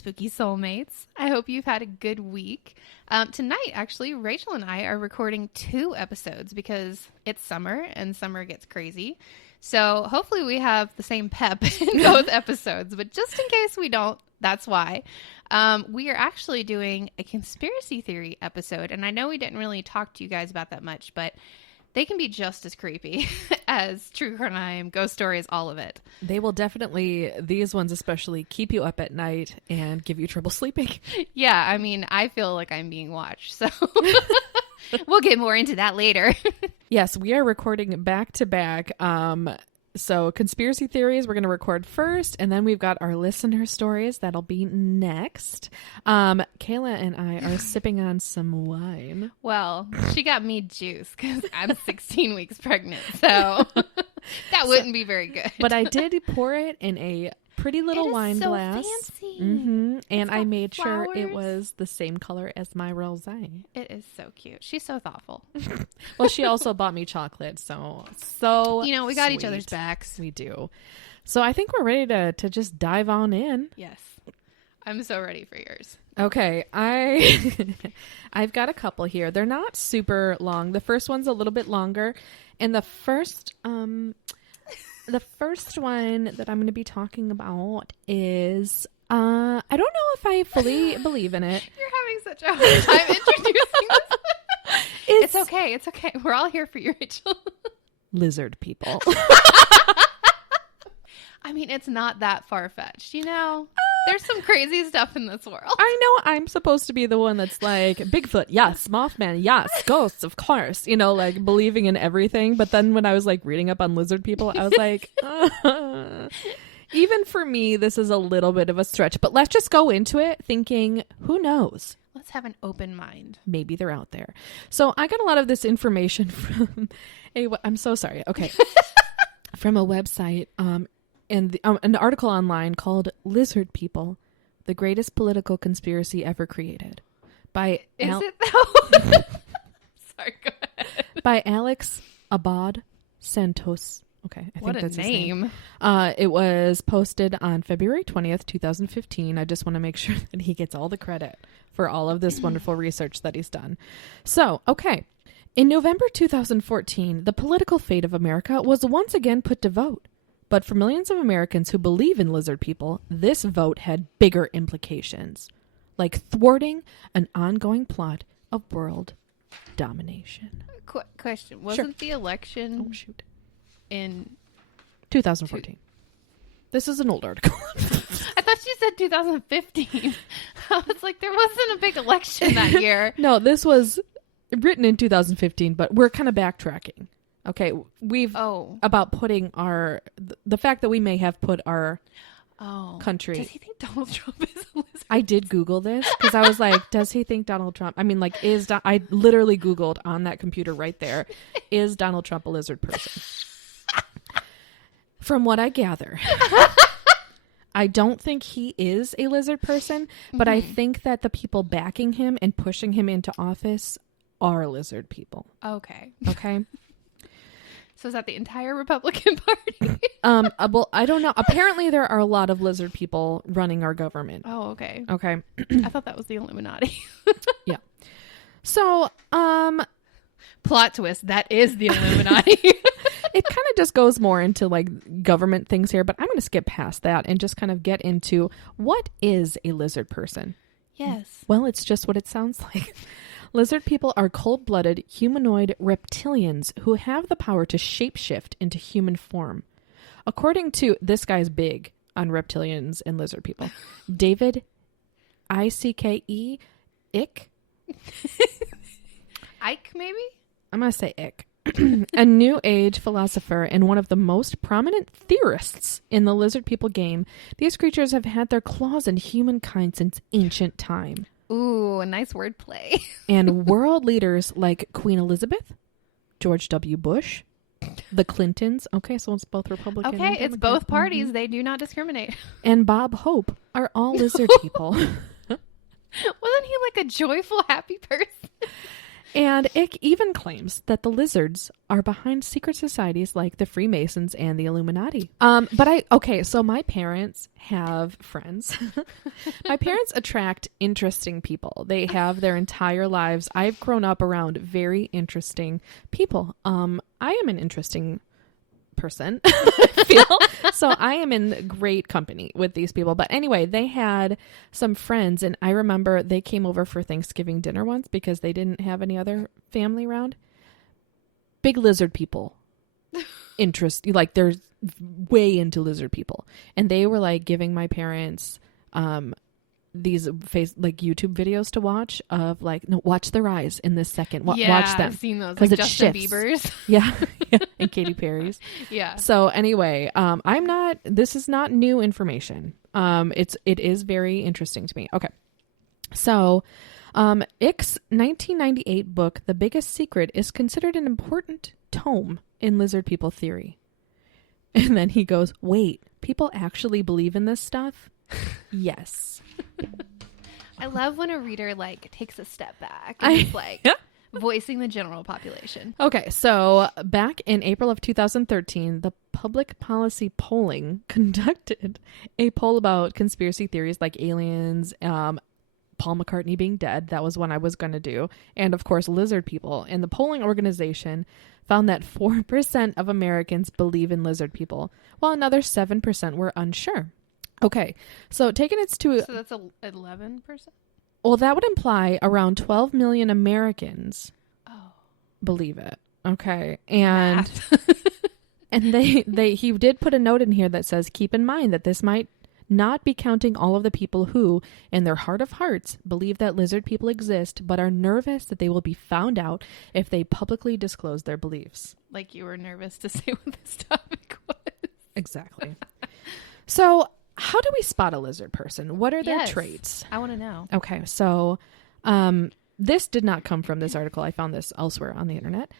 spooky soulmates. I hope you've had a good week. Tonight, actually, Rachel and I are recording 2 episodes because it's summer and summer gets crazy. So hopefully we have the same pep in both episodes, but just in case we don't, that's why. We are actually doing a conspiracy theory episode, and I know we didn't really talk to you guys about that much, but they can be just as creepy as true crime, ghost stories, all of it. They will definitely, these ones especially, keep you up at night and give you trouble sleeping. Yeah, I mean, I feel like I'm being watched, so we'll get more into that later. Yes, we are recording back to back. So conspiracy theories, we're going to record first, and then we've got our listener stories. That'll be next. Kayla and I are sipping on some wine. Well, she got me juice because I'm 16 weeks pregnant, so that wouldn't be very good. But I did pour it in a pretty little wine so glass. Fancy. Mm-hmm. And I made flowers. sure it was the same color as my rosé. It is so cute. She's so thoughtful. Well, she also bought me chocolate, so you know, we got each sweet. other's backs. We do. So I think we're ready to just dive on in. Yes. I'm so ready for yours. Okay, I've got a couple here. They're not super long. The first one's a little bit longer, and the first one that I'm going to be talking about is I don't know if I fully believe in it. You're having such a hard time introducing this. It's okay. It's okay. We're all here for you, Rachel. Lizard people. I mean, it's not that far-fetched, you know? There's some crazy stuff in this world. I know I'm supposed to be the one that's like, Bigfoot, yes. Mothman, yes. Ghosts, of course. You know, like believing in everything. But then when I was like reading up on lizard people, I was like, even for me, this is a little bit of a stretch. But let's just go into it thinking, who knows? Let's have an open mind. Maybe they're out there. So I got a lot of this information from I'm so sorry. Okay. From a website, and an article online called Lizard People, the Greatest Political Conspiracy Ever Created. By Is it though? Sorry, go ahead. By Alex Abad Santos. Okay, I what think that's a his name. name. It was posted on February 20th, 2015. I just want to make sure that he gets all the credit for all of this wonderful research that he's done. So, okay. In November 2014, the political fate of America was once again put to vote. But for millions of Americans who believe in lizard people, this vote had bigger implications, like thwarting an ongoing plot of world domination. Question. Wasn't the election in 2014? This is an old article. I thought you said 2015. I was like, there wasn't a big election that year. No, this was written in 2015, but we're kind of backtracking. Okay, we've about putting the fact that we may have put our country. Does he think Donald Trump is a lizard? I did Google this because I was like, does he think Donald Trump? I mean, like, I literally Googled on that computer right there, is Donald Trump a lizard person? From what I gather, I don't think he is a lizard person, but I think that the people backing him and pushing him into office are lizard people. Okay. Okay. So is that the entire Republican Party? Well, I don't know. Apparently there are a lot of lizard people running our government. Oh, okay. Okay. I thought that was the Illuminati. Yeah. So, plot twist, that is the Illuminati. It kind of just goes more into like government things here, but I'm going to skip past that and just kind of get into what is a lizard person? Yes. Well, it's just what it sounds like. Lizard people are cold-blooded, humanoid reptilians who have the power to shapeshift into human form. According to, this guy's big on reptilians and lizard people, David Icke, Ick? Ike, maybe? I'm going to say Ick. A New Age philosopher and one of the most prominent theorists in the lizard people game, these creatures have had their claws in humankind since ancient time. Ooh, a nice wordplay. And world leaders like Queen Elizabeth, George W. Bush, the Clintons. Okay, so it's both Republican. Okay, it's both parties. Mm-hmm. They do not discriminate. And Bob Hope are all lizard people. Wasn't he like a joyful, happy person? And Ick even claims that the lizards are behind secret societies like the Freemasons and the Illuminati. So my parents have friends. My parents attract interesting people. They have their entire lives. I've grown up around very interesting people. I am an interesting person, I feel. So I am in great company with these people. But anyway, they had some friends, and I remember they came over for Thanksgiving dinner once because they didn't have any other family around. Big lizard people. Like they're way into lizard people. And they were like giving my parents these YouTube videos to watch of like, no, watch their eyes in this second. Watch them. I've seen those. Like Justin Bieber's. Yeah. And Katy Perry's. Yeah. So anyway, this is not new information. It is very interesting to me. Okay. So, Ick's 1998 book, The Biggest Secret, is considered an important tome in lizard people theory. And then he goes, wait, people actually believe in this stuff? Yes. I love when a reader like takes a step back and is like voicing the general population. Okay, so back in April of 2013, the Public Policy Polling conducted a poll about conspiracy theories like aliens, Paul McCartney being dead. That was one I was going to do. And of course, lizard people. And the polling organization found that 4% of Americans believe in lizard people, while another 7% were unsure. Okay, so taking it to... So that's 11%? Well, that would imply around 12 million Americans believe it. Okay, and and he did put a note in here that says, keep in mind that this might not be counting all of the people who, in their heart of hearts, believe that lizard people exist, but are nervous that they will be found out if they publicly disclose their beliefs. Like you were nervous to say what this topic was. Exactly. So... how do we spot a lizard person? What are their traits? I want to know. Okay, so this did not come from this article. I found this elsewhere on the internet.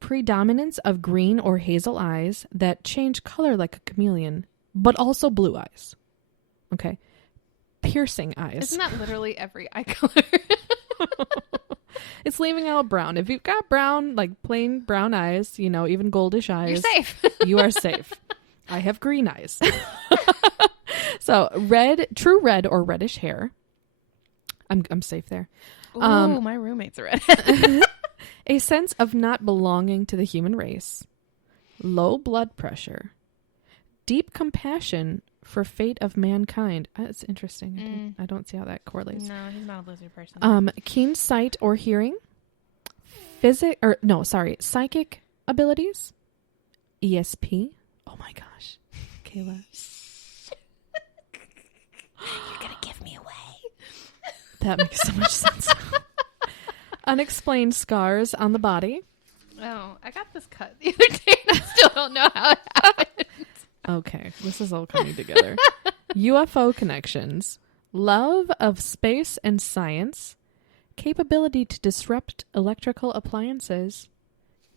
Predominance of green or hazel eyes that change color like a chameleon, but also blue eyes. Okay. Piercing eyes. Isn't that literally every eye color? It's leaving out brown. If you've got brown, like plain brown eyes, even goldish eyes. You're safe. You are safe. I have green eyes. So true red or reddish hair. I'm safe there. Ooh, my roommate's a redhead. A sense of not belonging to the human race. Low blood pressure. Deep compassion for fate of mankind. That's interesting. I don't see how that correlates. No, he's not a lizard person. Keen sight or hearing. Psychic abilities. ESP. Oh my gosh. Kayla. You're going to give me away. That makes so much sense. Unexplained scars on the body. Oh, I got this cut the other day and I still don't know how it happened. Okay, this is all coming together. UFO connections. Love of space and science. Capability to disrupt electrical appliances.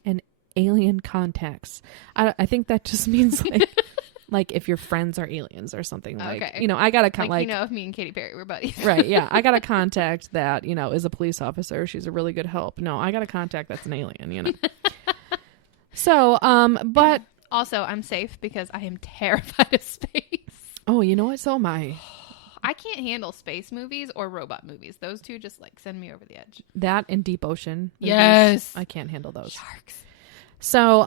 And alien contacts. I think that just means like if your friends are aliens or something. Like, okay. I got to if me and Katy Perry were buddies. Right, yeah. I got a contact that, is a police officer. She's a really good help. No, I got a contact that's an alien, So, but... Also, I'm safe because I am terrified of space. Oh, you know what? So am I. I can't handle space movies or robot movies. Those two just send me over the edge. That and deep ocean movies, yes. I can't handle those. Sharks. So,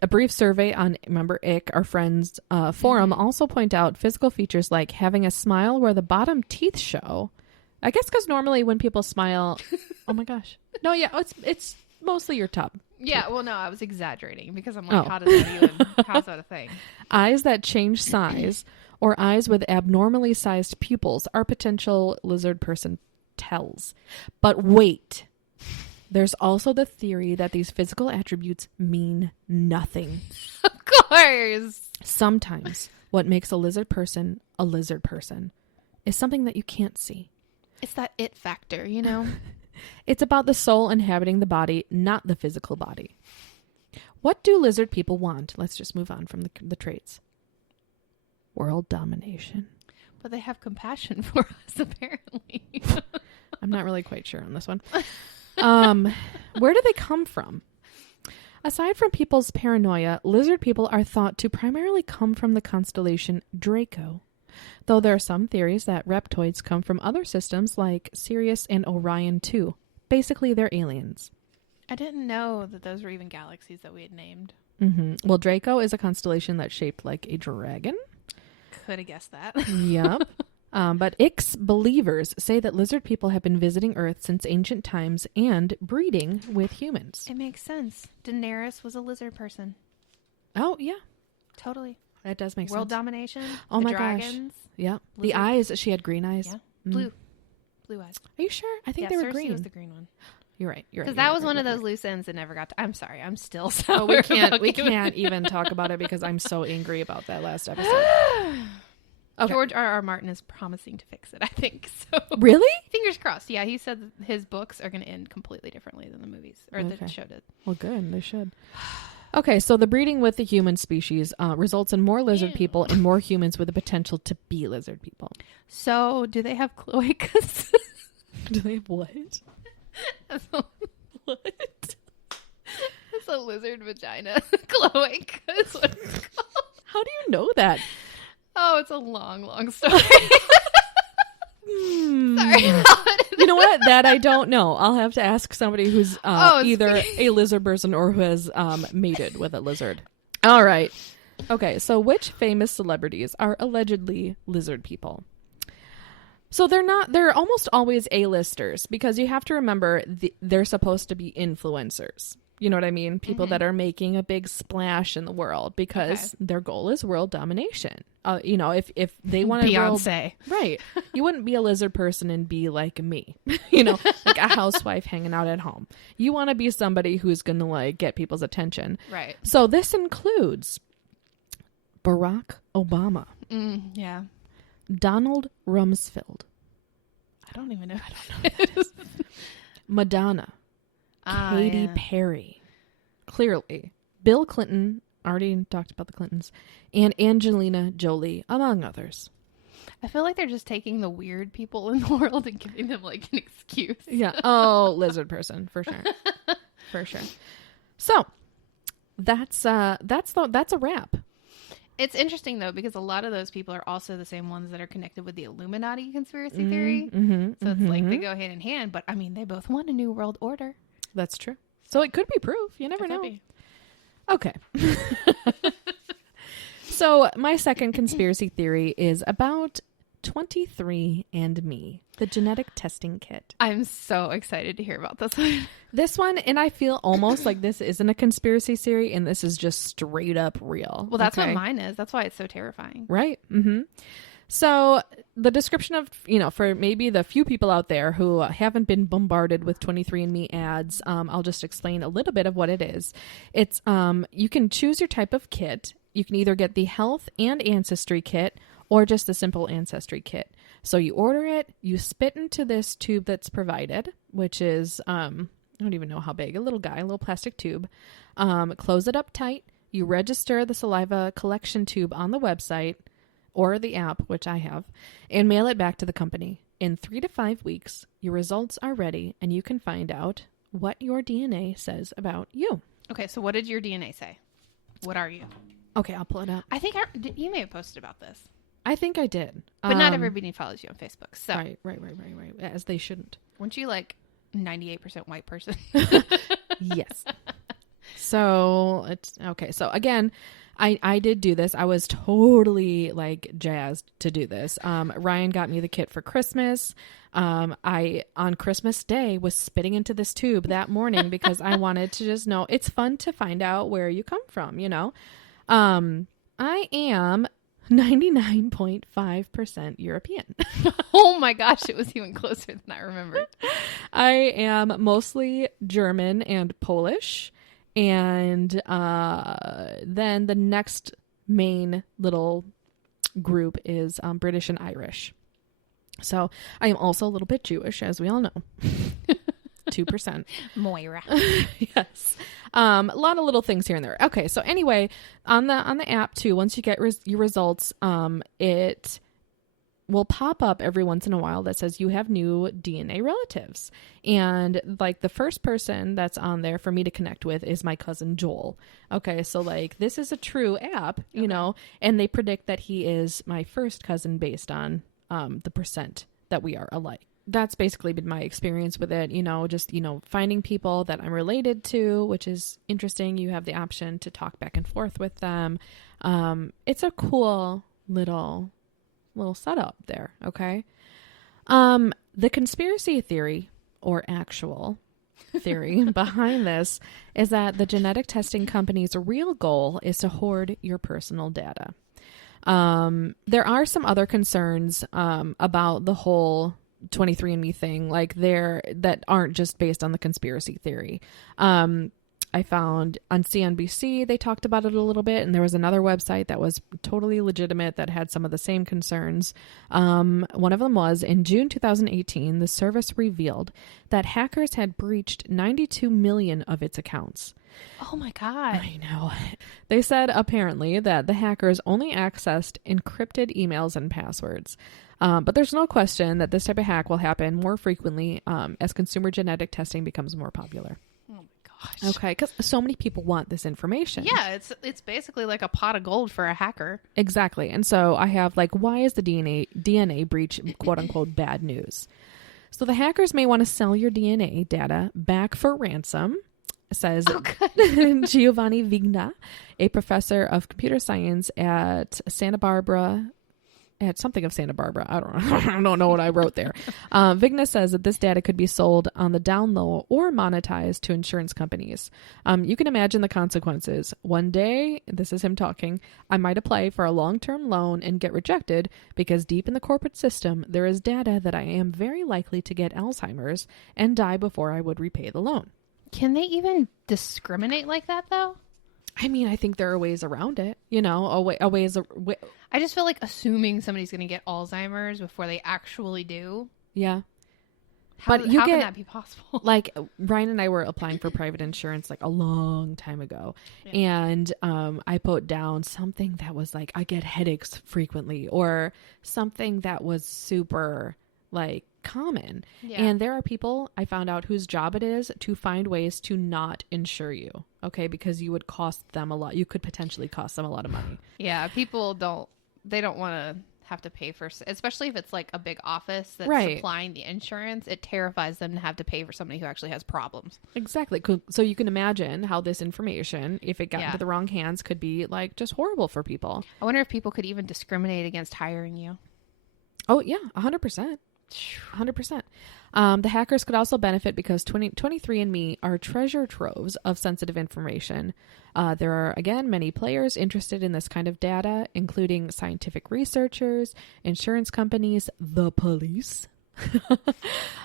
a brief survey on, remember, Ick, our friend's forum, also point out physical features like having a smile where the bottom teeth show. I guess because normally when people smile, oh my gosh. No, yeah, it's mostly your top. Yeah, well, no, I was exaggerating because I'm like, how's that a thing? Eyes that change size or eyes with abnormally sized pupils are potential lizard person tells. But wait. There's also the theory that these physical attributes mean nothing. Of course. Sometimes what makes a lizard person is something that you can't see. It's that it factor, It's about the soul inhabiting the body, not the physical body. What do lizard people want? Let's just move on from the traits. World domination. But they have compassion for us, apparently. I'm not really quite sure on this one. Where do they come from? Aside from people's paranoia, lizard people are thought to primarily come from the constellation Draco, though there are some theories that reptoids come from other systems like Sirius and Orion too. Basically, they're aliens. I didn't know that those were even galaxies that we had named. Well, Draco is a constellation that's shaped like a dragon. Could have guessed that. Yep. But Ix-believers say that lizard people have been visiting Earth since ancient times and breeding with humans. It makes sense. Daenerys was a lizard person. Oh, yeah. Totally. That does make World sense. domination. Oh, the my dragons. gosh. Yeah. Lizard. The eyes, she had green eyes. Yeah. Blue eyes. Are you sure? I think Yeah, they were Cersei green. was the green one. You're right. You're right. Because that was one of those loose ends that never got to... I'm sorry. I'm still Oh, we sour. we can't even talk about it because I'm so angry about that last episode. Okay. George R.R. Martin is promising to fix it, I think. So Really? fingers crossed. Yeah, he said that his books are going to end completely differently than the movies or Okay. the show did. Well, good. They should. Okay, so the breeding with the human species results in more lizard people and more humans with the potential to be lizard people. So do they have cloacas? Do they have what? What? It's a lizard vagina. Cloaca is what it's called. How do you know that? Oh, it's a long, long story. Sorry. You know what? That I don't know. I'll have to ask somebody who's either a lizard person or who has mated with a lizard. All right. Okay, so which famous celebrities are allegedly lizard people? So they're almost always A-listers because you have to remember they're supposed to be influencers. You know what I mean? People that are making a big splash in the world because their goal is world domination. You know, if they want to Beyonce. Right. You wouldn't be a lizard person and be like me, you know, like a housewife hanging out at home. You want to be somebody who's going to like get people's attention. Right. So this includes Barack Obama, Yeah. Donald Rumsfeld, I don't even know. I don't know. Madonna, Katy Perry, clearly, Bill Clinton, already talked about the Clintons, and Angelina Jolie, among others. I feel like they're just taking the weird people in the world and giving them like an excuse. Yeah. Oh, lizard person for sure. For sure. So that's a wrap. It's interesting though because a lot of those people are also the same ones that are connected with the Illuminati conspiracy theory. So it's like they go hand in hand. But I mean, they both want a new world order. That's true. So it could be proof. You never know. Okay. So my second conspiracy theory is about 23andMe, the genetic testing kit. I'm so excited to hear about this one. This one, and I feel almost like this isn't a conspiracy theory, and this is just straight up real. Well, that's what mine is. That's why it's so terrifying. Right. Mm-hmm. So the description of, you know, for maybe the few people out there who haven't been bombarded with 23andMe ads, I'll just explain a little bit of what it is. It's you can choose your type of kit. You can either get the health and ancestry kit or just the simple ancestry kit. So you order it, you spit into this tube that's provided, which is, I don't even know how big, a little plastic tube. Close it up tight. You register the saliva collection tube on the website or the app, which I have, and mail it back to the company. In 3 to 5 weeks, your results are ready and you can find out what your DNA says about you. Okay, so what did your DNA say? What are you? Okay, I'll pull it up. I think you may have posted about this. I think I did. But not everybody follows you on Facebook. So Right. As they shouldn't. Weren't you like 98% white person? Yes. So it's okay. So again, I did do this. I was totally like jazzed to do this. Ryan got me the kit for Christmas. I on Christmas Day was spitting into this tube that morning because I wanted to just know. It's fun to find out where you come from, you know. I am 99.5% European. Oh my gosh, it was even closer than I remembered. I am mostly German and Polish. And then the next main little group is British and Irish. So I am also a little bit Jewish, as we all know. 2%. Moira. Yes. A lot of little things here and there. Okay, so anyway, on the app too, once you get your results, it will pop up every once in a while that says you have new DNA relatives. And like the first person that's on there for me to connect with is my cousin Joel. Okay, so like this is a true app, you know, and they predict that he is my first cousin based on the percent that we are alike. That's basically been my experience with it, you know, just, you know, finding people that I'm related to, which is interesting. You have the option to talk back and forth with them. It's a cool little setup there. Okay. The conspiracy theory or actual theory behind this is that the genetic testing company's real goal is to hoard your personal data. There are some other concerns, about the whole 23andMe thing, like that aren't just based on the conspiracy theory. I found on CNBC, they talked about it a little bit, and there was another website that was totally legitimate that had some of the same concerns. One of them was, in June 2018, the service revealed that hackers had breached 92 million of its accounts. Oh my God. I know. They said apparently that the hackers only accessed encrypted emails and passwords. But there's no question that this type of hack will happen more frequently as consumer genetic testing becomes more popular. Gosh. Okay, because so many people want this information. Yeah, it's basically like a pot of gold for a hacker. Exactly. And so I have like, why is the DNA breach quote unquote bad news? So the hackers may want to sell your DNA data back for ransom, says Giovanni Vigna, a professor of computer science at Santa Barbara. At something of Santa Barbara. I don't know what I wrote there. Vigna says that this data could be sold on the down low or monetized to insurance companies. You can imagine the consequences. One day, this is him talking, I might apply for a long-term loan and get rejected because deep in the corporate system, there is data that I am very likely to get Alzheimer's and die before I would repay the loan. Can they even discriminate like that, though? I mean, I think there are ways around it, you know, I just feel like assuming somebody's going to get Alzheimer's before they actually do. Yeah. How can that be possible? Like Ryan and I were applying for private insurance like a long time ago. Yeah. And I put down something that was like, I get headaches frequently, or something that was super like common. Yeah. And there are people I found out whose job it is to find ways to not insure you. Okay. Because you would cost them a lot. You could potentially cost them a lot of money. Yeah. People don't want to have to pay for, especially if it's like a big office that's supplying the insurance. It terrifies them to have to pay for somebody who actually has problems. Exactly. So you can imagine how this information, if it got into the wrong hands, could be like just horrible for people. I wonder if people could even discriminate against hiring you. Oh yeah, 100%. 100%. The hackers could also benefit because 23andMe are treasure troves of sensitive information. There are, again, many players interested in this kind of data, including scientific researchers, insurance companies, the police.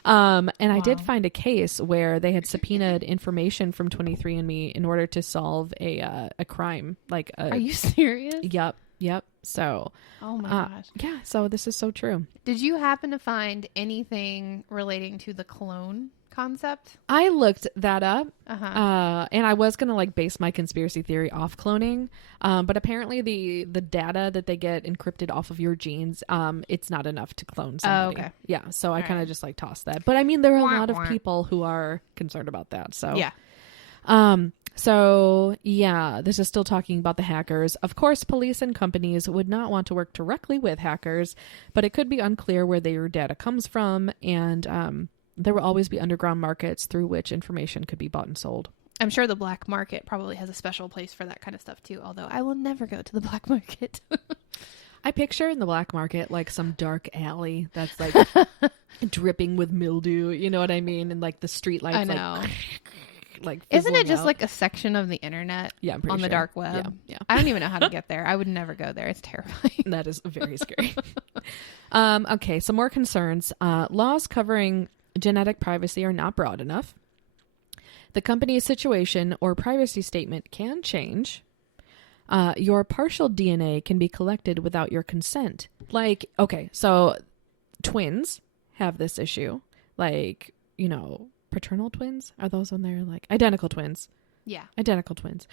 And I did find a case where they had subpoenaed information from 23andMe in order to solve a crime. Are you serious? Yep. So, oh my gosh. Yeah. So this is so true. Did you happen to find anything relating to the clone concept? I looked that up, and I was gonna like base my conspiracy theory off cloning, but apparently the data that they get encrypted off of your genes, it's not enough to clone somebody. Oh, okay. Yeah. So I kind of just like tossed that. But I mean, there are a lot of people who are concerned about that. So yeah. So, yeah, this is still talking about the hackers. Of course, police and companies would not want to work directly with hackers, but it could be unclear where their data comes from, and there will always be underground markets through which information could be bought and sold. I'm sure the black market probably has a special place for that kind of stuff, too, although I will never go to the black market. I picture in the black market like some dark alley that's like dripping with mildew, you know what I mean? And like the street lights. I know. Like isn't it just out. like a section of the internet on the dark web? Yeah. I don't even know how to get there. I would never go there. It's terrifying. That is very scary. Okay, some more concerns. Laws covering genetic privacy are not broad enough. The company's situation or privacy statement can change. Your partial DNA can be collected without your consent. Like, okay, so twins have this issue. Like, you know, paternal twins? Are those when they're like identical twins? Yeah. Identical twins.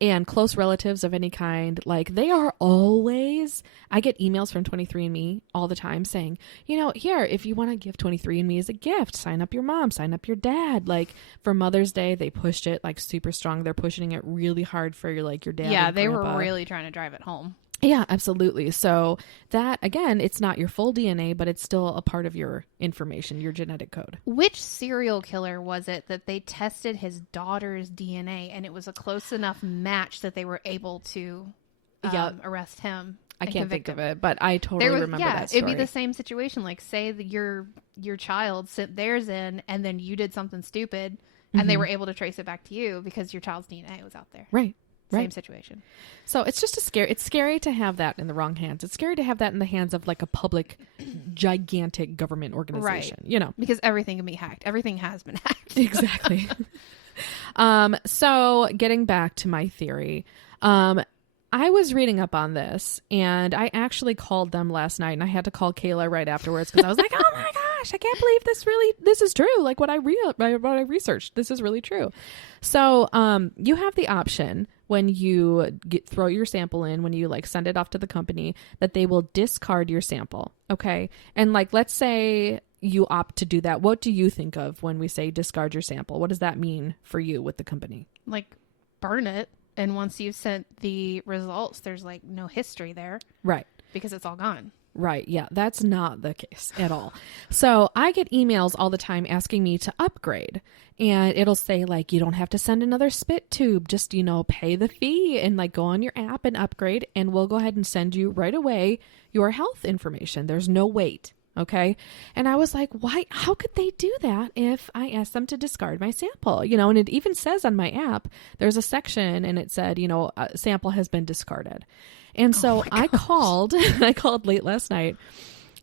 and close relatives of any kind, like they are always, I get emails from 23andMe all the time saying, here, if you want to give 23andMe as a gift, sign up your mom, sign up your dad. Like for Mother's Day, they pushed it like super strong. They're pushing it really hard for your dad. Yeah, and they grandpa. were really trying to drive it home. Yeah, absolutely. So that, again, it's not your full DNA, but it's still a part of your information, your genetic code. Which serial killer was it that they tested his daughter's DNA and it was a close enough match that they were able to arrest him? I can't think of it, but I totally remember that story. It'd be the same situation. Like, say that your child sent theirs in and then you did something stupid and they were able to trace it back to you because your child's DNA was out there. Right. Same situation. So it's just it's scary to have that in the wrong hands. It's scary to have that in the hands of like a public, gigantic government organization, Because everything can be hacked. Everything has been hacked. Exactly. So getting back to my theory, I was reading up on this and I actually called them last night and I had to call Kayla right afterwards because I was like, oh my gosh, I can't believe this is true. Like what I researched, this is really true. So, you have the option when you throw your sample in, when you like send it off to the company, that they will discard your sample. Okay. And like, let's say you opt to do that. What do you think of when we say discard your sample? What does that mean for you with the company? Like burn it. And once you've sent the results, there's like no history there. Right. Because it's all gone. Right. Yeah, that's not the case at all. So I get emails all the time asking me to upgrade, and it'll say like, you don't have to send another spit tube. Just, pay the fee and like go on your app and upgrade, and we'll go ahead and send you right away your health information. There's no wait. Okay. And I was like, why? How could they do that if I asked them to discard my sample? And it even says on my app, there's a section and it said, a sample has been discarded. And so I called late last night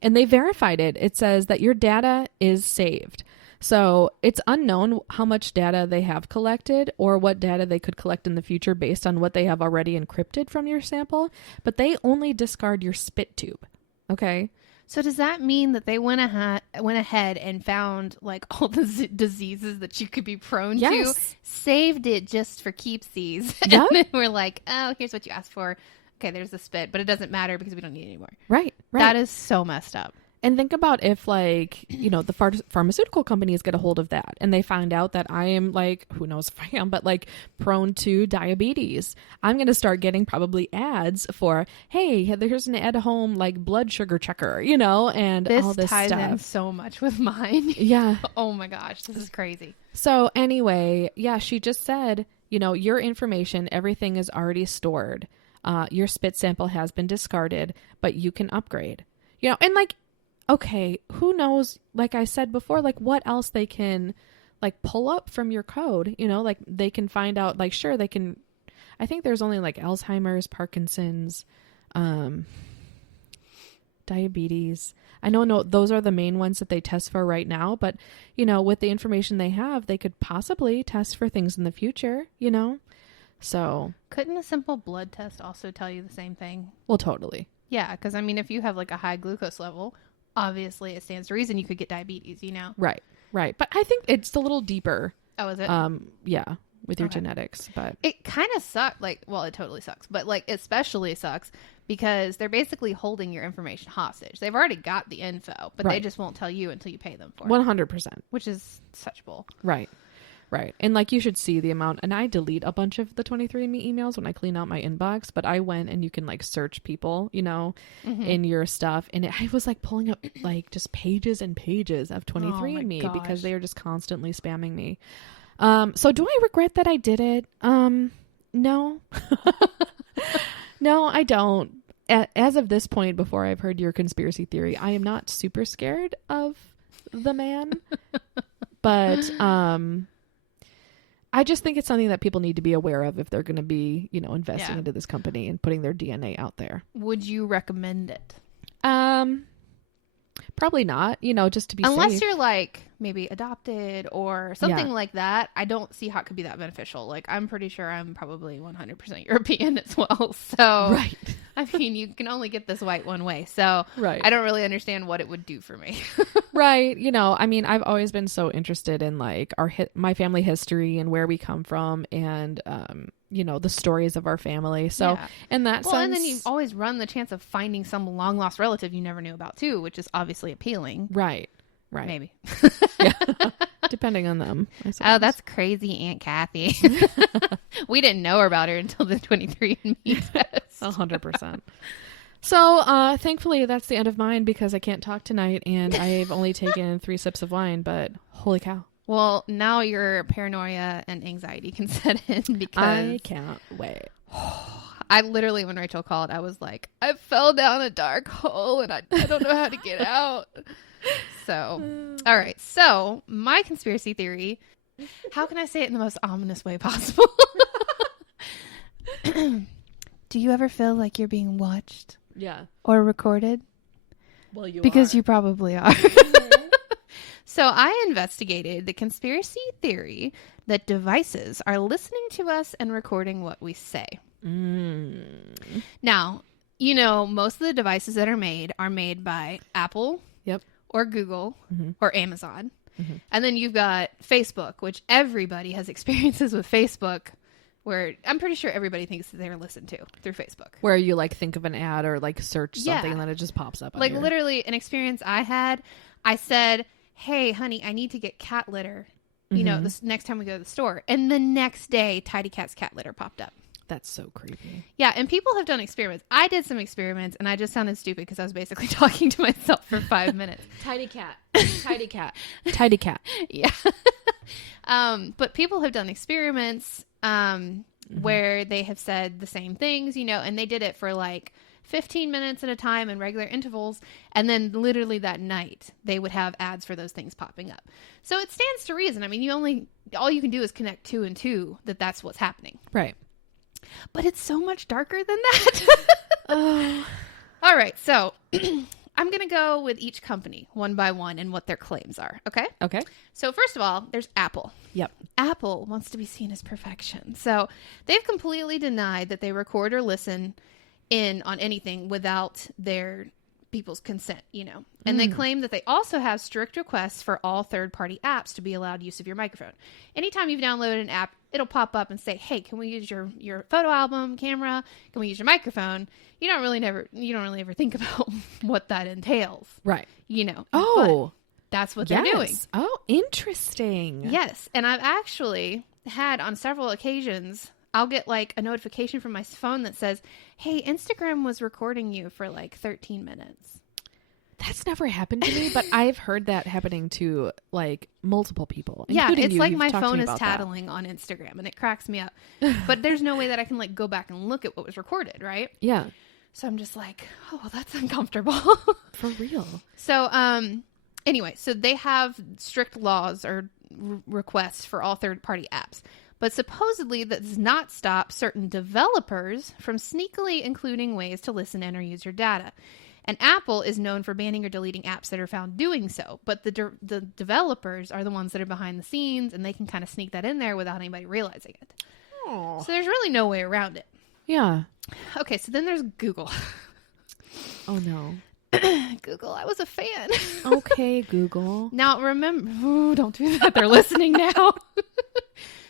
and they verified it. It says that your data is saved. So it's unknown how much data they have collected or what data they could collect in the future based on what they have already encrypted from your sample, but they only discard your spit tube. Okay. So does that mean that they went ahead and found like all the diseases that you could be prone to, saved it just for keepsies, yep. and then we're like, oh, here's what you asked for. Okay, there's the spit, but it doesn't matter because we don't need it anymore. Right. That is so messed up. And think about if like, the pharmaceutical companies get a hold of that and they find out that I am like, who knows if I am, but like prone to diabetes. I'm going to start getting probably ads for, hey, here's an at-home like blood sugar checker, and all this ties stuff. in so much with mine. Yeah. Oh my gosh, this is crazy. So anyway, yeah, she just said, your information, everything is already stored. Your spit sample has been discarded, but you can upgrade. And like, okay, who knows, like I said before, like what else they can like pull up from your code, like they can find out, like, sure, they can, I think there's only like Alzheimer's, Parkinson's, diabetes. I know those are the main ones that they test for right now, but with the information they have, they could possibly test for things in the future, so. Couldn't a simple blood test also tell you the same thing? Well, totally. Yeah, because I mean, if you have like a high glucose level, obviously it stands to reason you could get diabetes, Right. But I think it's a little deeper. Oh, is it? Yeah, with your genetics, but it kind of sucks. Like, well, it totally sucks, but like especially sucks because they're basically holding your information hostage. They've already got the info, but they just won't tell you until you pay them for it. 100%. Which is such bull. Right. And like you should see the amount, and I delete a bunch of the 23andMe emails when I clean out my inbox, but I went and you can like search people, in your stuff. And I was like pulling up like just pages and pages of 23andMe because they are just constantly spamming me. So do I regret that I did it? No, no, I don't. As of this point, before I've heard your conspiracy theory, I am not super scared of the man, but, I just think it's something that people need to be aware of if they're going to be, investing into this company and putting their DNA out there. Would you recommend it? Probably not, just to be Unless safe. you're like maybe adopted or something like that. I don't see how it could be that beneficial. Like, I'm pretty sure I'm probably 100% European as well. So, right. I mean, you can only get this white one way. So Right. I don't really understand what it would do for me. Right. You know, I mean, I've always been so interested in like my family history and where we come from and, you know, the stories of our family. So Yeah. in that sense. And then you always run the chance of finding some long lost relative you never knew about too, which is obviously appealing. Right. Right. Maybe. Yeah. Depending on them. I Oh, suppose. that's crazy, Aunt Kathy. We didn't know about her until the 23andMe test. 100%. So, thankfully, that's the end of mine because I can't talk tonight and I've only taken 3 sips of wine, but holy cow. Well, now your paranoia and anxiety can set in because I can't wait. I literally, when Rachel called, I was like, I fell down a dark hole and I don't know how to get out. So, all right. So, my conspiracy theory, how can I say it in the most ominous way possible? Do you ever feel like you're being watched Yeah. or recorded? Well, Because you probably are. So I investigated the conspiracy theory that devices are listening to us and recording what we say. Now, you know, most of the devices that are made by Apple Yep. or Google Mhm. or Amazon. Mhm. And then you've got Facebook, which everybody has experiences with Facebook, where I'm pretty sure everybody thinks that they're listened to through Facebook. Where you like think of an ad or like search something Yeah. and then it just pops up. Like literally an experience I had, I said, hey, honey, I need to get cat litter, you know, this next time we go to the store. And the next day, Tidy Cat's cat litter popped up. That's so creepy. Yeah, and people have done experiments. I did some experiments, and I just sounded stupid because I was basically talking to myself for 5 minutes. Tidy cat. Tidy cat. Tidy cat. Yeah. But people have done experiments where they have said the same things, you know, and they did it for like 15 minutes at a time in regular intervals. And then literally that night, they would have ads for those things popping up. So it stands to reason. I mean, all you can do is connect 2 and 2 that's what's happening. Right. But it's so much darker than that. All right. So I'm going to go with each company one by one and what their claims are. Okay. Okay. So first of all, there's Apple. Yep. Apple wants to be seen as perfection. So they've completely denied that they record or listen in on anything without their people's consent, you know. And they claim that they also have strict requests for all third-party apps to be allowed use of your microphone. Anytime you've downloaded an app, it'll pop up and say, hey, can we use your photo album camera? Can we use your microphone? You don't really ever think about what that entails. Right. You know. Oh. But that's what they're doing. Oh, interesting. Yes. And I've actually had on several occasions, I'll get like a notification from my phone that says, hey, Instagram was recording you for like 13 minutes. That's never happened to me, but I've heard that happening to like multiple people. Yeah, including it's you. like You've my talked to phone me is about that. tattling on Instagram and it cracks me up. But there's no way that I can like go back and look at what was recorded, right? Yeah. So I'm just like, oh, well, that's uncomfortable. For real. So, anyway, so they have strict laws or requests for all third-party apps. But supposedly that does not stop certain developers from sneakily including ways to listen in or use your data. And Apple is known for banning or deleting apps that are found doing so. But the developers are the ones that are behind the scenes, and they can kind of sneak that in there without anybody realizing it. Oh. So there's really no way around it. Yeah. Okay, so then there's Google. Oh, no. Google, I was a fan. Okay, Google. Now, remember, ooh, don't do that. They're listening now.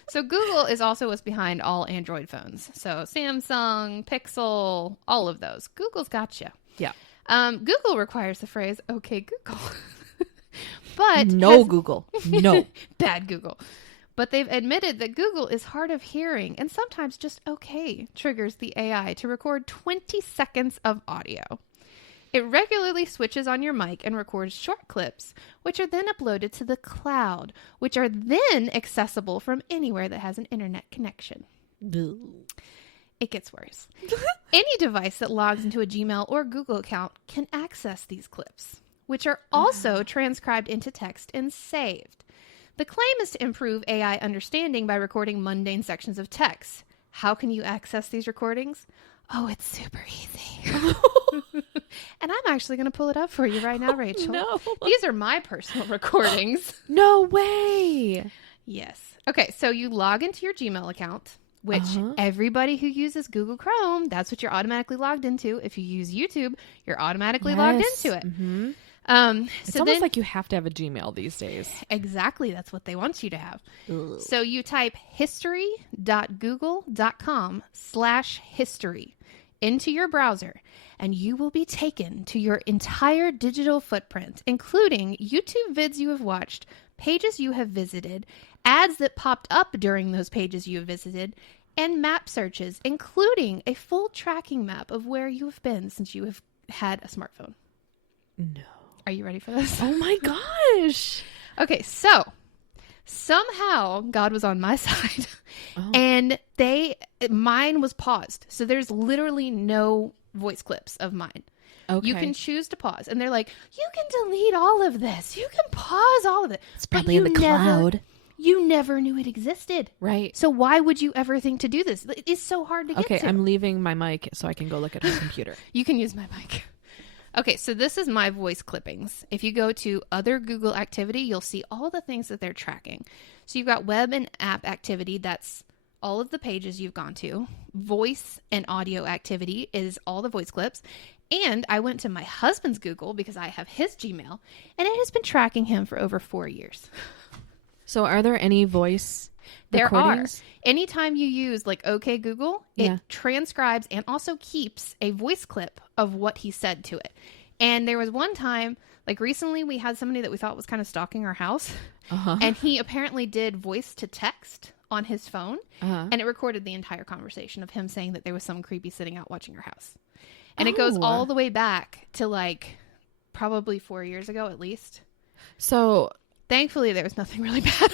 So Google is also what's behind all Android phones. So Samsung, Pixel, all of those. Google's got you. Yeah. Google requires the phrase, okay, Google. But no Google. No. Bad Google. But they've admitted that Google is hard of hearing and sometimes just okay triggers the AI to record 20 seconds of audio. It regularly switches on your mic and records short clips, which are then uploaded to the cloud, which are then accessible from anywhere that has an internet connection. It gets worse. Any device that logs into a Gmail or Google account can access these clips, which are also transcribed into text and saved. The claim is to improve AI understanding by recording mundane sections of text. How can you access these recordings? Oh, it's super easy. And I'm actually going to pull it up for you right now, Rachel. No. These are my personal recordings. No way. Yes. Okay, so you log into your Gmail account which everybody who uses Google Chrome, that's what you're automatically logged into. If you use YouTube, you're automatically logged into it. Mm-hmm. It's So almost then, like you have to have a Gmail these days. exactly, that's what they want you to have. Ugh. So you type history.google.com/history into your browser, and you will be taken to your entire digital footprint, including YouTube vids you have watched, pages you have visited, ads that popped up during those pages you have visited, and map searches, including a full tracking map of where you have been since you have had a smartphone. No. Are you ready for this? Oh my gosh. Okay, so somehow God was on my side, and mine was paused. So there's literally no voice clips of mine. Okay. You can choose to pause, and they're like, you can delete all of this. You can pause all of it. It's probably in the cloud. You never knew it existed. Right. So why would you ever think to do this? It's so hard to get to. Okay, I'm leaving my mic so I can go look at her computer. You can use my mic. Okay, so this is my voice clippings. If you go to other Google activity, you'll see all the things that they're tracking. So you've got web and app activity. That's all of the pages you've gone to. Voice and audio activity is all the voice clips. And I went to my husband's Google because I have his Gmail, and it has been tracking him for over 4 years. So are there any voice recordings? Are. Anytime you use like OK Google, it transcribes and also keeps a voice clip of what he said to it. And there was one time, like recently, we had somebody that we thought was kind of stalking our house. And he apparently did voice to text on his phone. And it recorded the entire conversation of him saying that there was some creepy sitting out watching our house. And it goes all the way back to like probably 4 years ago at least. So thankfully, there was nothing really bad.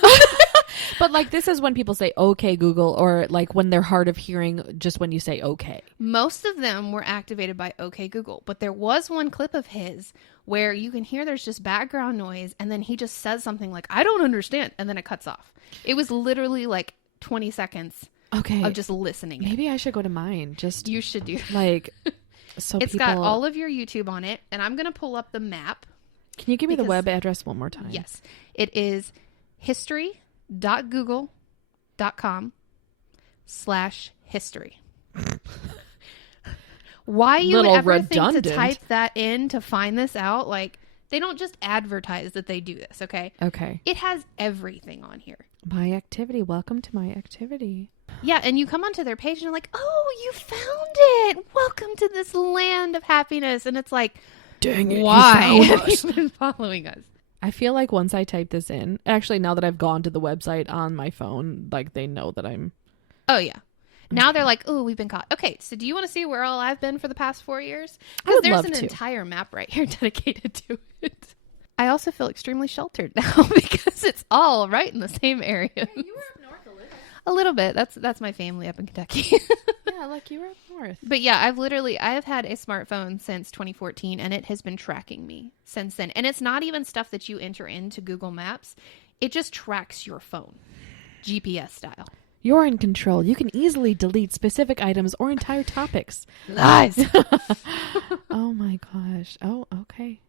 But like this is when people say okay Google, or like when they're hard of hearing just when you say okay. Most of them were activated by OK Google, but there was one clip of his where you can hear there's just background noise, and then he just says something like, I don't understand, and then it cuts off. It was literally like 20 seconds of just listening. Maybe I should go to mine. You should do like so it's got all of your YouTube on it, and I'm going to pull up the map. Can you give me the web address one more time? Yes. It is history.google.com/history. Why you would ever think to type that in to find this out? Like, they don't just advertise that they do this, okay? Okay. It has everything on here. My activity. Welcome to my activity. Yeah, and you come onto their page and you're like, oh, you found it. Welcome to this land of happiness. And it's like, dang it, why have you been following us? I feel like once I type this in, actually now that I've gone to the website on my phone, like they know that I'm... Oh, yeah. Now they're like, oh, we've been caught. Okay, so do you want to see where all I've been for the past 4 years? Because there's an entire map right here dedicated to it. I also feel extremely sheltered now because it's all right in the same area. Yeah, you were up north a little bit. That's my family up in Kentucky. Yeah, like you were up north. But yeah, I have had a smartphone since 2014, and it has been tracking me since then. And it's not even stuff that you enter into Google Maps. It just tracks your phone, GPS style. You're in control. You can easily delete specific items or entire topics. Lies. Oh my gosh. Oh, okay.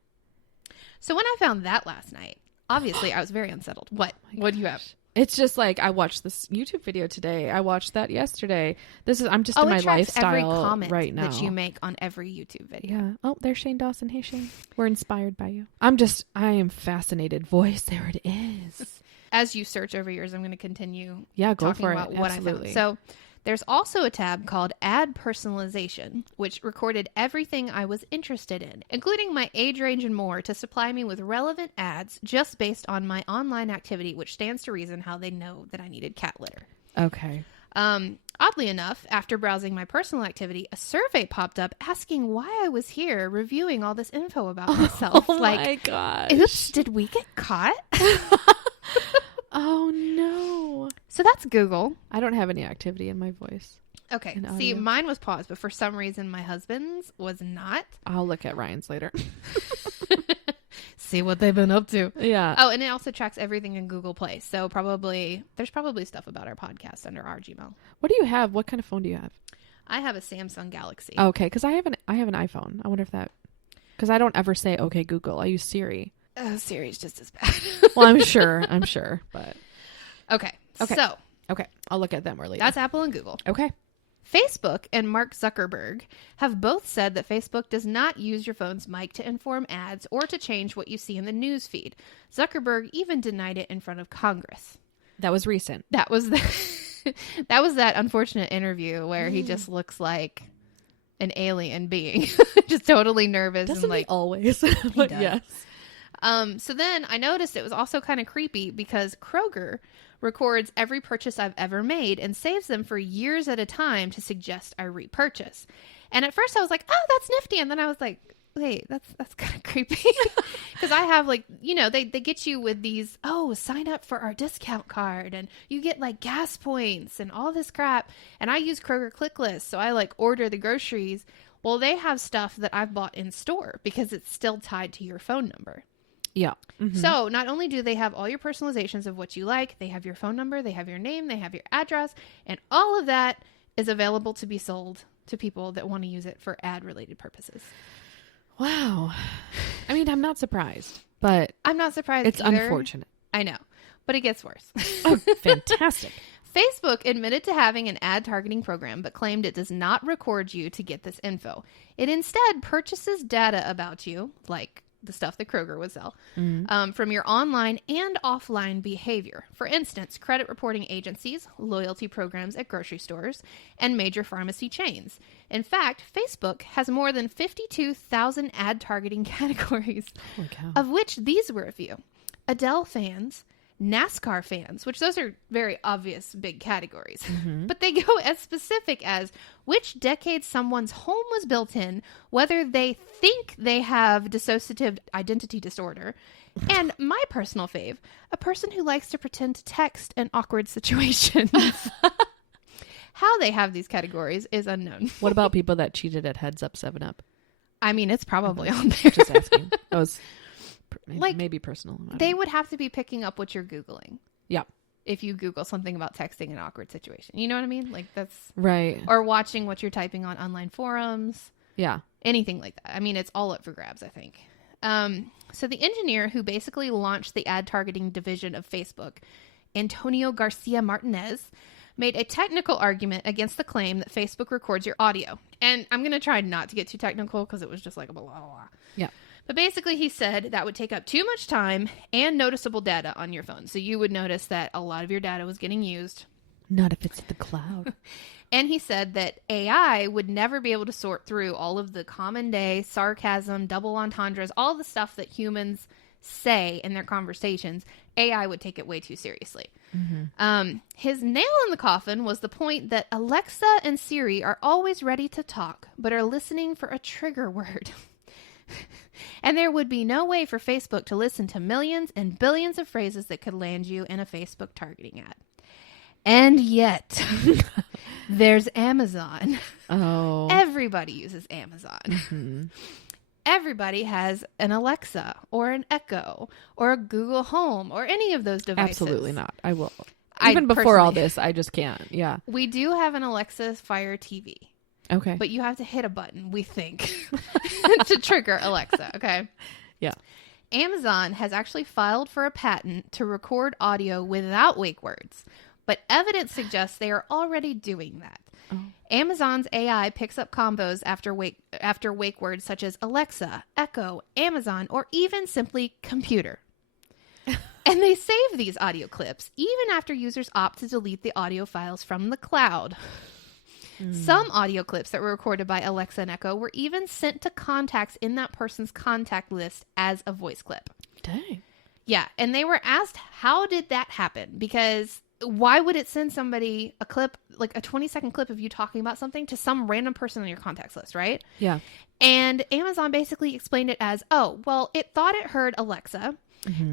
So when I found that last night, obviously I was very unsettled. What? What do you have? It's just like I watched this YouTube video today. I watched that yesterday. I'm just in my lifestyle every comment right now that you make on every YouTube video. Yeah. Oh, there's Shane Dawson. Hey Shane. We're inspired by you. I am fascinated. Voice, there it is. As you search over yours, I'm going to continue talking for about what I found. So there's also a tab called Ad Personalization, which recorded everything I was interested in, including my age range and more, to supply me with relevant ads just based on my online activity, which stands to reason how they know that I needed cat litter. Okay. Oddly enough, after browsing my personal activity, a survey popped up asking why I was here reviewing all this info about myself. Oh my gosh. Oops, did we get caught? Oh no. So that's Google. I don't have any activity in my voice. Okay. See, mine was paused, but for some reason my husband's was not. I'll look at Ryan's later. See what they've been up to. Yeah. Oh, and it also tracks everything in Google Play. So there's probably stuff about our podcast under our Gmail. What do you have? What kind of phone do you have? I have a Samsung Galaxy. Okay, because I have an iPhone. I wonder if because I don't ever say okay Google. I use Siri. Siri's just as bad. Well, I'm sure, but okay. So Okay. I'll look at that more later. That's Apple and Google. Okay. Facebook and Mark Zuckerberg have both said that Facebook does not use your phone's mic to inform ads or to change what you see in the news feed. Zuckerberg even denied it in front of Congress. That was recent. That was that was that unfortunate interview where he just looks like an alien being, just totally nervous. Doesn't and like he always? does. Yes. So then I noticed it was also kind of creepy because Kroger records every purchase I've ever made and saves them for years at a time to suggest I repurchase. And at first I was like, oh, that's nifty. And then I was like, wait, that's kind of creepy. Because I have like, you know, they get you with these, oh, sign up for our discount card and you get like gas points and all this crap. And I use Kroger ClickList. So I like order the groceries. Well, they have stuff that I've bought in store because it's still tied to your phone number. Yeah. Mm-hmm. So not only do they have all your personalizations of what you like, they have your phone number, they have your name, they have your address, and all of that is available to be sold to people that want to use it for ad-related purposes. Wow. I mean, I'm not surprised, but I'm not surprised it's either. unfortunate. I know, but it gets worse. Oh, fantastic. Facebook admitted to having an ad targeting program, but claimed it does not record you to get this info. It instead purchases data about you, like the stuff that Kroger would sell, from your online and offline behavior. For instance, credit reporting agencies, loyalty programs at grocery stores, and major pharmacy chains. In fact, Facebook has more than 52,000 ad targeting categories, Holy cow. of which these were a few. Adele fans, NASCAR fans, which those are very obvious big categories, but they go as specific as which decade someone's home was built in, whether they think they have dissociative identity disorder, and my personal fave, a person who likes to pretend to text in awkward situations. How they have these categories is unknown. What about people that cheated at Heads Up 7-Up? I mean, it's probably on there. Just asking. That was Like, maybe personal. They would have to be picking up what you're Googling. Yeah. If you Google something about texting an awkward situation. You know what I mean? Like that's... Right. Or watching what you're typing on online forums. Yeah. Anything like that. I mean, it's all up for grabs, I think. So the engineer who basically launched the ad targeting division of Facebook, Antonio Garcia Martinez, made a technical argument against the claim that Facebook records your audio. And I'm going to try not to get too technical because it was just like blah, blah, blah. Yeah. But basically, he said that would take up too much time and noticeable data on your phone. So you would notice that a lot of your data was getting used. Not if it's the cloud. And he said that AI would never be able to sort through all of the common day sarcasm, double entendres, all the stuff that humans say in their conversations. AI would take it way too seriously. His nail in the coffin was the point that Alexa and Siri are always ready to talk, but are listening for a trigger word. And there would be no way for Facebook to listen to millions and billions of phrases that could land you in a Facebook targeting ad. And yet, there's Amazon. Oh. Everybody uses Amazon. Everybody has an Alexa or an Echo or a Google Home or any of those devices. Absolutely not. I will. I Even before all personally- this, I just can't. Yeah. We do have an Alexa Fire TV. Okay. But you have to hit a button, we think, to trigger Alexa, okay? Yeah. Amazon has actually filed for a patent to record audio without wake words, but evidence suggests they are already doing that. Oh. Amazon's AI picks up combos after wake words such as Alexa, Echo, Amazon, or even simply computer. And they save these audio clips even after users opt to delete the audio files from the cloud. Some audio clips that were recorded by Alexa and Echo were even sent to contacts in that person's contact list as a voice clip. Dang. Yeah, and they were asked, how did that happen? Because why would it send somebody a clip, like a 20-second clip of you talking about something to some random person on your contacts list, right? Yeah. And Amazon basically explained it as, oh, well, it thought it heard Alexa,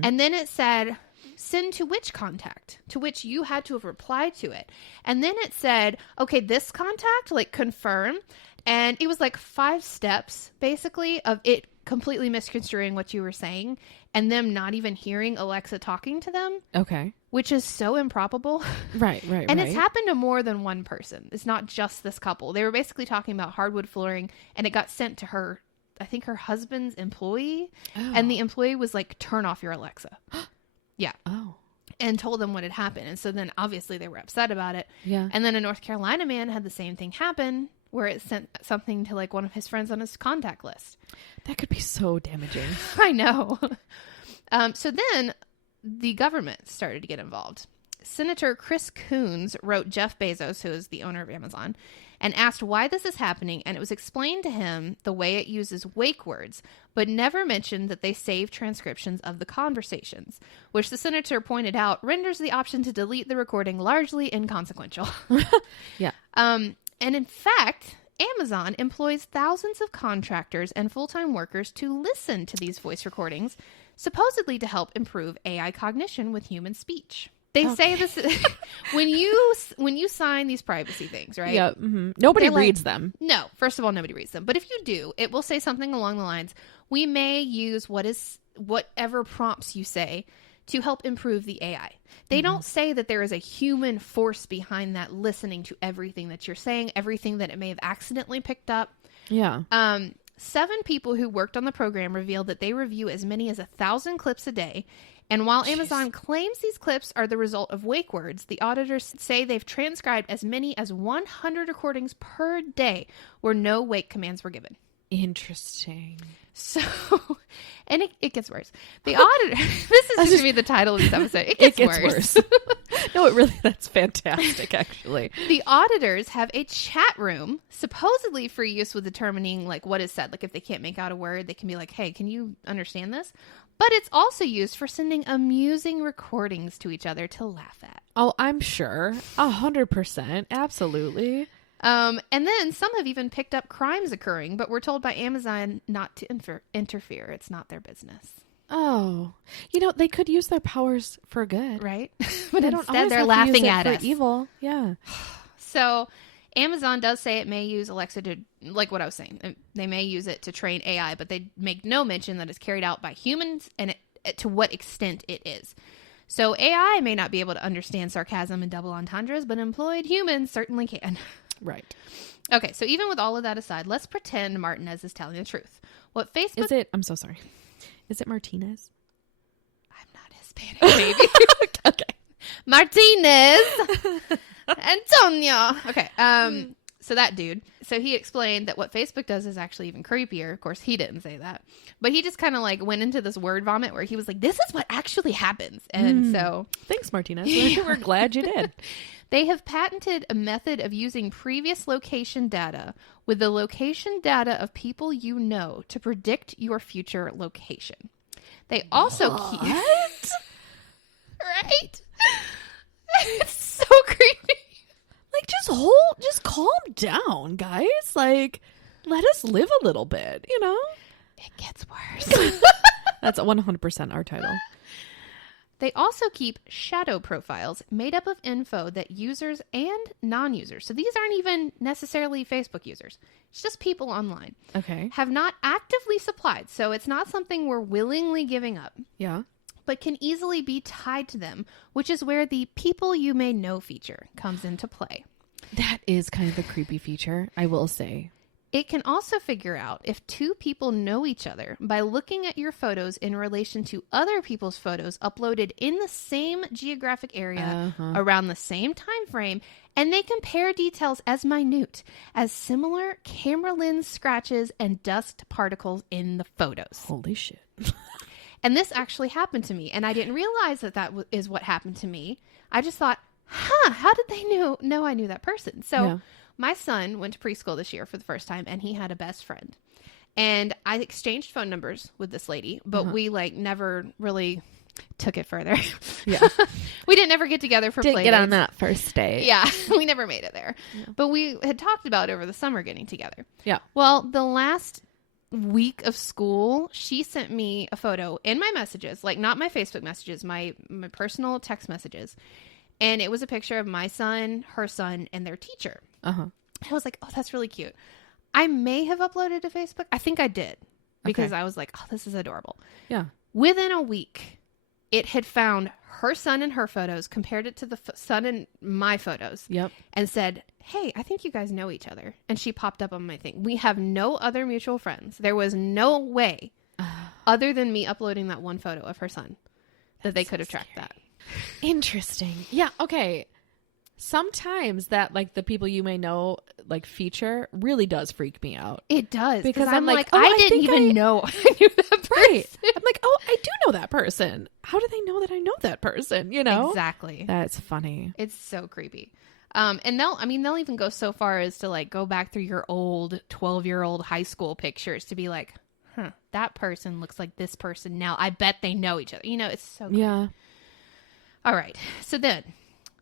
and then it said, send to which contact, to which you had to have replied to it. And then it said, okay, this contact, like confirm. And it was like 5 steps, basically, of it completely misconstruing what you were saying and them not even hearing Alexa talking to them. Okay. Which is so improbable. Right. And it's happened to more than one person. It's not just this couple. They were basically talking about hardwood flooring, and it got sent to her, I think her husband's employee. Oh. And the employee was like, turn off your Alexa. Yeah. Oh. and told them what had happened. And so then obviously they were upset about it. Yeah. And then a North Carolina man had the same thing happen where it sent something to like one of his friends on his contact list. That could be so damaging. I know. So then the government started to get involved. Senator Chris Coons wrote Jeff Bezos, who is the owner of Amazon, and asked why this is happening, and it was explained to him the way it uses wake words, but never mentioned that they save transcriptions of the conversations, which the senator pointed out renders the option to delete the recording largely inconsequential. Yeah. And in fact, Amazon employs thousands of contractors and full-time workers to listen to these voice recordings, supposedly to help improve AI cognition with human speech. They say this when you sign these privacy things, right? Yeah. Nobody They're like- reads them. No, first of all, nobody reads them. But if you do, it will say something along the lines, we may use whatever prompts you say to help improve the AI. They don't say that there is a human force behind that listening to everything that you're saying, everything that it may have accidentally picked up. Yeah. 7 people who worked on the program revealed that they review as many as 1,000 clips a day. And while Amazon claims these clips are the result of wake words, the auditors say they've transcribed as many as 100 recordings per day where no wake commands were given. Interesting. So, and it gets worse. The auditor, this is going to be the title of this episode. It gets worse. No, it really, that's fantastic, actually. The auditors have a chat room, supposedly for use with determining like what is said. Like if they can't make out a word, they can be like, hey, can you understand this? But it's also used for sending amusing recordings to each other to laugh at. Oh, I'm sure. 100%. Absolutely. And then some have even picked up crimes occurring, but were told by Amazon not to interfere. It's not their business. Oh, they could use their powers for good, Right? But they don't instead always they're have to laughing use it at for us. evil. Yeah. So Amazon does say it may use Alexa to, like what I was saying, they may use it to train AI, but they make no mention that it's carried out by humans and to what extent it is. So AI may not be able to understand sarcasm and double entendres, but employed humans certainly can. Right. Okay, so even with all of that aside, let's pretend Martinez is telling the truth. What Facebook... I'm so sorry. Is it Martinez? I'm not Hispanic, baby. Okay. Martinez. Antonio. Okay. So that dude. So he explained that what Facebook does is actually even creepier. Of course, he didn't say that. But he just kind of like went into this word vomit where he was like, this is what actually happens. And so... Thanks, Martinez. We're glad you did. They have patented a method of using previous location data with the location data of people you know to predict your future location. They also keep... Right? It's so creepy. Like, just calm down, guys. Like, let us live a little bit, It gets worse. That's 100% our title. They also keep shadow profiles made up of info that users and non-users, so these aren't even necessarily Facebook users, it's just people online, Okay. have not actively supplied. So it's not something we're willingly giving up, Yeah. but can easily be tied to them, which is where the people you may know feature comes into play. That is kind of a creepy feature, I will say. It can also figure out if 2 people know each other by looking at your photos in relation to other people's photos uploaded in the same geographic area around the same time frame, and they compare details as minute as similar camera lens scratches and dust particles in the photos. Holy shit. And this actually happened to me, and I didn't realize that is what happened to me. I just thought, how did they know I knew that person? So... Yeah. My son went to preschool this year for the first time, and he had a best friend. And I exchanged phone numbers with this lady, but we never really took it further. Yeah. We didn't ever get together for play Didn't get on dates. that first date. Yeah, we never made it there. Yeah. But we had talked about over the summer getting together. Yeah. Well, the last week of school, she sent me a photo in my messages, like not my Facebook messages, my personal text messages. And it was a picture of my son, her son, and their teacher. Uh-huh. I was like, oh, that's really cute. I may have uploaded to Facebook. I think I did because I was like, oh, this is adorable. Yeah. Within a week, it had found her son and her photos, compared it to the son and my photos. Yep. And said, hey, I think you guys know each other. And she popped up on my thing. We have no other mutual friends. There was no way other than me uploading that one photo of her son that they could have tracked that. Interesting. Yeah. Okay. Sometimes that, like, the people you may know, like, feature really does freak me out. It does. Because I'm like, oh, I didn't even know I knew that person. Right. I'm like, oh, I do know that person. How do they know that I know that person? You know? Exactly. That's funny. It's so creepy. And they'll even go so far as to like go back through your old 12-year-old high school pictures to be like, that person looks like this person now. I bet they know each other. You know, it's so creepy. Yeah. All right. So then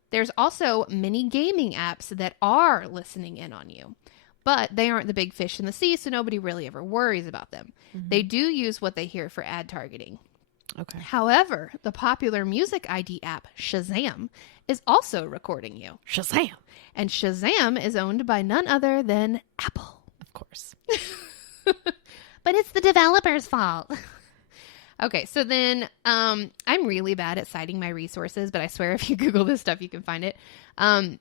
there's also many gaming apps that are listening in on you, but they aren't the big fish in the sea, so nobody really ever worries about them. Mm-hmm. They do use what they hear for ad targeting. Okay. However, the popular music ID app Shazam is also recording you. Shazam. And Shazam is owned by none other than Apple. Of course. But it's the developer's fault. Okay, so then I'm really bad at citing my resources, but I swear if you Google this stuff, you can find it. On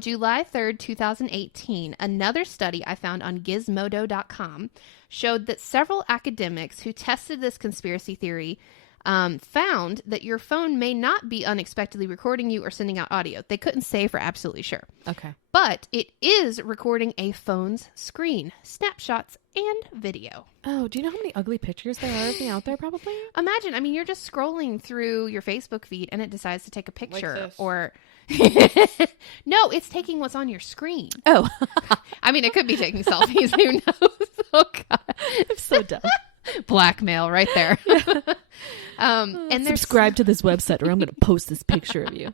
July 3rd, 2018, another study I found on gizmodo.com showed that several academics who tested this conspiracy theory found that your phone may not be unexpectedly recording you or sending out audio. They couldn't say for absolutely sure. Okay. But it is recording a phone's screen, snapshots, and video. Oh, do you know how many ugly pictures there are of me out there probably? Imagine, I mean, you're just scrolling through your Facebook feed and it decides to take a picture this. or... No, it's taking what's on your screen. Oh. I mean, it could be taking selfies. Who knows? Oh, God. I'm so dumb. Blackmail right there. And subscribe to this website or I'm going to post this picture of you.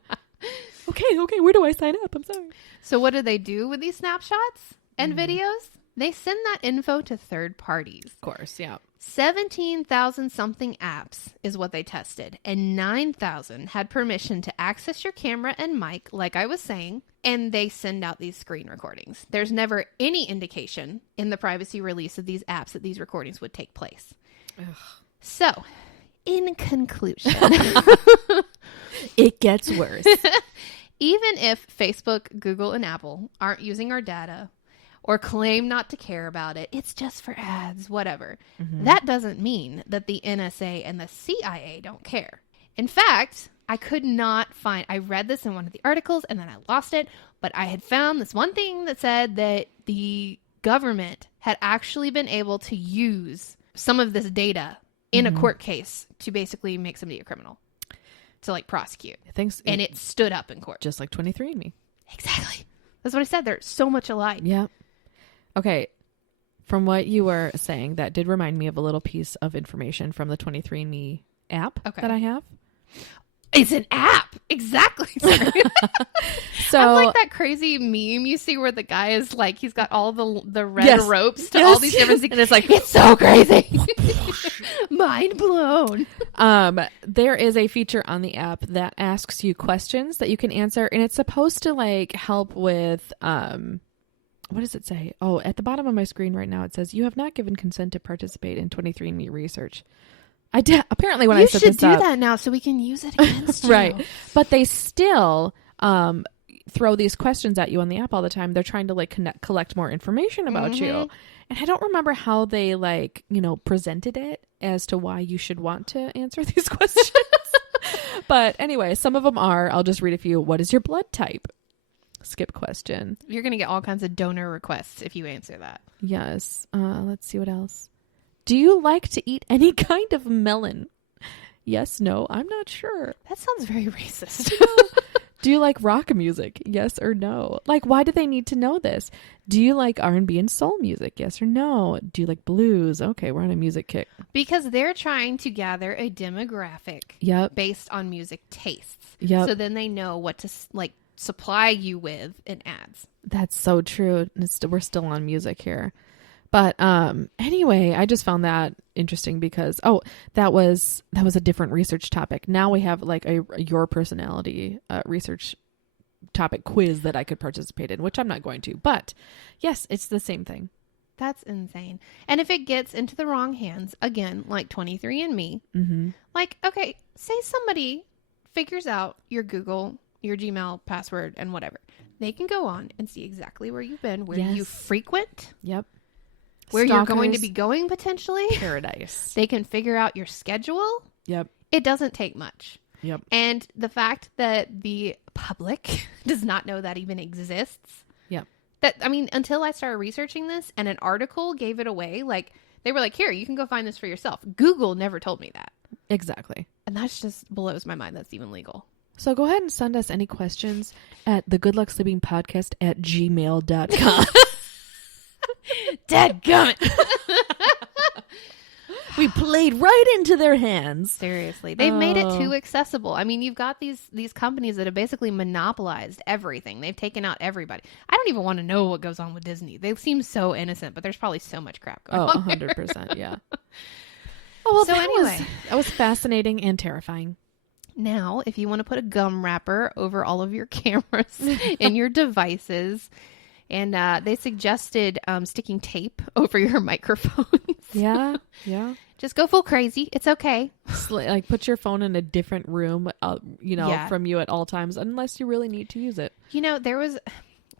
Okay. Where do I sign up? I'm sorry. So what do they do with these snapshots and videos? They send that info to third parties. Of course, yeah. 17,000 something apps is what they tested, and 9,000 had permission to access your camera and mic, like I was saying, and they send out these screen recordings. There's never any indication in the privacy release of these apps that these recordings would take place. Ugh. So, in conclusion, it gets worse. Even if Facebook, Google, and Apple aren't using our data or claim not to care about it, it's just for ads, whatever. Mm-hmm. That doesn't mean that the NSA and the CIA don't care. In fact, I could not find, I read this in one of the articles and then I lost it, but I had found this one thing that said that the government had actually been able to use some of this data in a court case to basically make somebody a criminal, to like prosecute. Thanks. And it stood up in court. Just like 23andMe. Exactly. That's what I said. They're so much alike. Yeah. Okay. From what you were saying, that did remind me of a little piece of information from the 23andMe app that I have. It's an app. Exactly. So I'm like that crazy meme you see where the guy is like, he's got all the red ropes to all these different things. And it's like, it's so crazy. Mind blown. There is a feature on the app that asks you questions that you can answer. And it's supposed to like help with, what does it say? Oh, at the bottom of my screen right now, it says, you have not given consent to participate in 23andMe research. I did. Apparently when I set this up. You should do that now so we can use it against you. Right. But they still throw these questions at you on the app all the time. They're trying to like collect more information about you. And I don't remember how they like, presented it as to why you should want to answer these questions. But anyway, some of them are, I'll just read a few. What is your blood type? Skip question. You're going to get all kinds of donor requests if you answer that. Yes. Let's see what else. Do you like to eat any kind of melon? Yes, no, I'm not sure. That sounds very racist. Do you like rock music? Yes or no? Like, why do they need to know this? Do you like R&B and soul music? Yes or no? Do you like blues? Okay, we're on a music kick. Because they're trying to gather a demographic based on music tastes. Yep. So then they know what to like supply you with in ads. That's so true. We're still on music here. But anyway, I just found that interesting because that was a different research topic. Now we have like a your personality research topic quiz that I could participate in, which I'm not going to. But yes, it's the same thing. That's insane. And if it gets into the wrong hands, again, like 23andMe, like, okay, say somebody figures out your Google, your Gmail password and whatever. They can go on and see exactly where you've been, where you frequent. Yep. Where you're going to be going potentially. Paradise. They can figure out your schedule. Yep. It doesn't take much. Yep. And the fact that the public does not know that even exists. Yep. That, I mean, until I started researching this and an article gave it away, like they were like, here, you can go find this for yourself. Google never told me that. Exactly. And that's just blows my mind. That's even legal. So go ahead and send us any questions at the Good Luck Sleeping Podcast at gmail.com. Dadgummit. We played right into their hands. Seriously. They've made it too accessible. I mean, you've got these companies that have basically monopolized everything. They've taken out everybody. I don't even want to know what goes on with Disney. They seem so innocent, but there's probably so much crap going on. 100%, yeah. Oh, well, so anyway. That was fascinating and terrifying. Now, if you want to put a gum wrapper over all of your cameras and your devices, and they suggested sticking tape over your microphones. Yeah. Just go full crazy. It's okay. Like put your phone in a different room, from you at all times, unless you really need to use it. You know, there was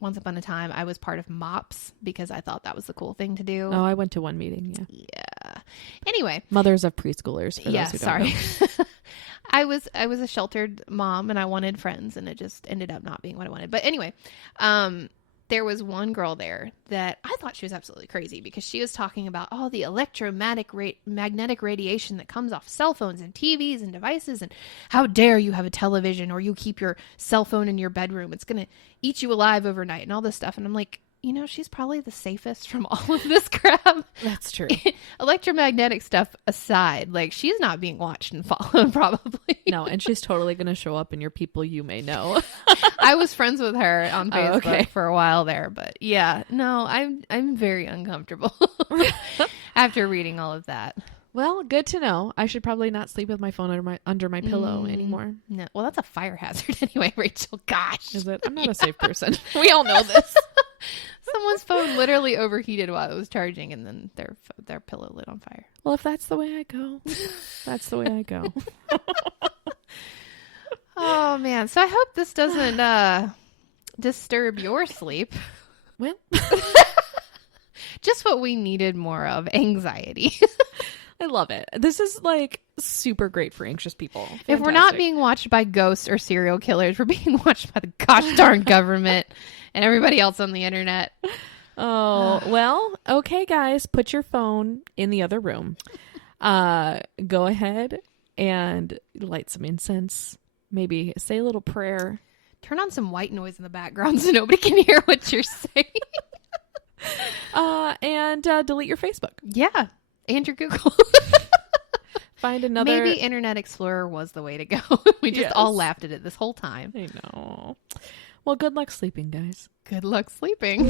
once upon a time I was part of MOPS because I thought that was the cool thing to do. Oh, I went to one meeting. Yeah. Anyway, mothers of preschoolers. For those who don't know. I was a sheltered mom and I wanted friends and it just ended up not being what I wanted. But anyway, there was one girl there that I thought she was absolutely crazy because she was talking about all the magnetic radiation that comes off cell phones and TVs and devices, and how dare you have a television or you keep your cell phone in your bedroom. It's going to eat you alive overnight and all this stuff. And I'm like, you know, she's probably the safest from all of this crap. That's true. Electromagnetic stuff aside, like she's not being watched and followed probably. No, and she's totally going to show up in your people you may know. I was friends with her on Facebook for a while there, but yeah, no, I'm very uncomfortable after reading all of that. Well, good to know. I should probably not sleep with my phone under my pillow anymore. No, well, that's a fire hazard anyway, Rachel. Gosh, is it? I'm not a safe person. We all know this. Someone's phone literally overheated while it was charging, and then their pillow lit on fire. Well, if that's the way I go, that's the way I go. Oh man! So I hope this doesn't disturb your sleep. Well, just what we needed more of: anxiety. I love it. This is like super great for anxious people. Fantastic. If we're not being watched by ghosts or serial killers, we're being watched by the gosh darn government and everybody else on the internet. Oh, well, okay, guys, put your phone in the other room. Go ahead and light some incense. Maybe say a little prayer. Turn on some white noise in the background so nobody can hear what you're saying. And delete your Facebook. Yeah. And your Google. Find another. Maybe Internet Explorer was the way to go. We just all laughed at it this whole time. I know. Well, good luck sleeping, guys. Good luck sleeping.